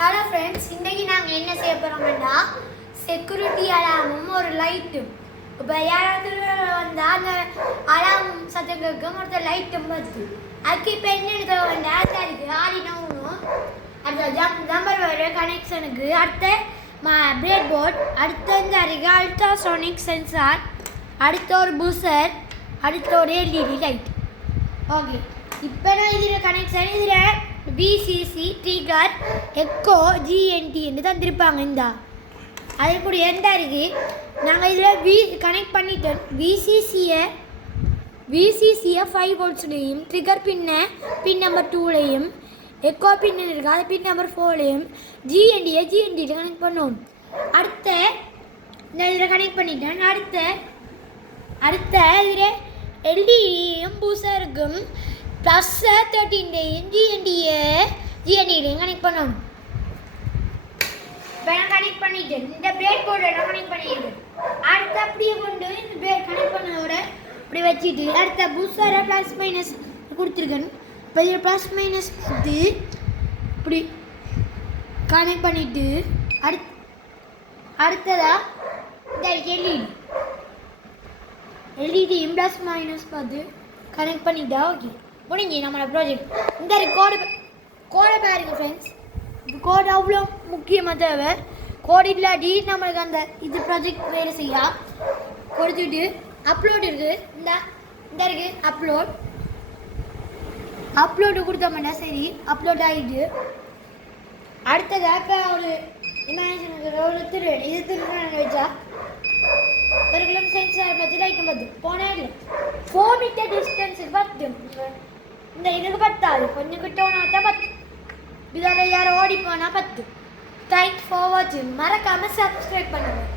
Hello friends, இன்றைக்கி நாங்கள் என்ன செய்ய போகிறோம்னா செக்யூரிட்டி அலாமும் ஒரு லைட்டும். இப்போ யாராவது வந்தால் அந்த அலாம் சத்தம் கேட்கும், ஒருத்தர் லைட்டும் வருது. அதுக்கு இப்போ என்ன எடுத்த வேண்டாம் அதுக்கு ஆடினவும் அடுத்த நம்பர் வர கனெக்ஷனுக்கு அடுத்த பிரெட் போர்ட், அடுத்த இந்த அருகே அல்ட்ராசோனிக் சென்சார், அடுத்த ஒரு பூசர், அடுத்த ஒரு எல்இடி லைட். ஓகே, இப்போ நான் இதில் கனெக்ஷன் இதில் விசிசி ட்ரிகர் எக்கோ ஜிஎன்டி என்று தந்திருப்பாங்க. இந்தா அதே கூட எந்த இருக்குது நாங்கள் இதில் கனெக்ட் பண்ணிட்டோம். விசிசியை 5 voltsலையும், ட்ரிகர் பின் நம்பர் 2லையும், எக்கோ பின் இருக்குது அது பின் நம்பர் 4லையும், ஜிஎன்டியை கனெக்ட் பண்ணுவோம். அடுத்த நான் இதில் கனெக்ட் பண்ணிட்டேன். அடுத்த இதில் எல்டியும் பூசருக்கும் ப்ளஸ் 13டையும் ஜிஎன்டியிலையும் கனெக்ட் பண்ணணும். இப்போ நான் கனெக்ட் பண்ணிட்டேன். இந்த பிரேக் போர்டை நான் கனெக்ட் பண்ணிடுறேன். அடுத்து அப்படியே கொண்டு இந்த பிரேக் கனெக்ட் பண்ணதோட இப்படி வச்சுட்டு அடுத்த பூஸ்டரை ப்ளஸ் மைனஸ் கொடுத்துருக்கேன். இப்போ இதில் ப்ளஸ் மைனஸ் பார்த்து இப்படி கனெக்ட் பண்ணிவிட்டு அடுத்ததாக இந்த எல்இடியும் ப்ளஸ் மைனஸ் பார்த்து கனெக்ட் பண்ணிட்டா ஓகே முடிஞ்சு நம்மளோட ப்ராஜெக்ட். இந்த கோடை பாருங்க ஃப்ரெண்ட்ஸ், இது கோடு அவ்வளோ முக்கியமாக தேவை. கோடு இல்லாட்டி நம்மளுக்கு அந்த இது ப்ராஜெக்ட் வேலை செய்யா கொடுத்துட்டு அப்லோட் இருக்குது. இந்த இருக்குது அப்லோடு கொடுத்தோம்னா சரி அப்லோட் ஆகிட்டு அடுத்ததாக இப்போ ஒரு இமேஜினுக்கு ஒரு திருநாங்க வச்சா ஒரு கிலோமீட்டர் சென்சார் பற்றி லைட்டும் பார்த்து போனே இல்லை. 4 மீட்டர் டிஸ்டன்ஸுக்கு பார்த்து இந்த இதுக்கு 10 கொஞ்சம் கிட்ட ஒன்றா 10 இதால் யாரும் ஓடி போனால் 10. தேங்க்ஸ் ஃபார் வாட்சிங். மறக்காமல் சப்ஸ்கிரைப் பண்ணுங்கள்.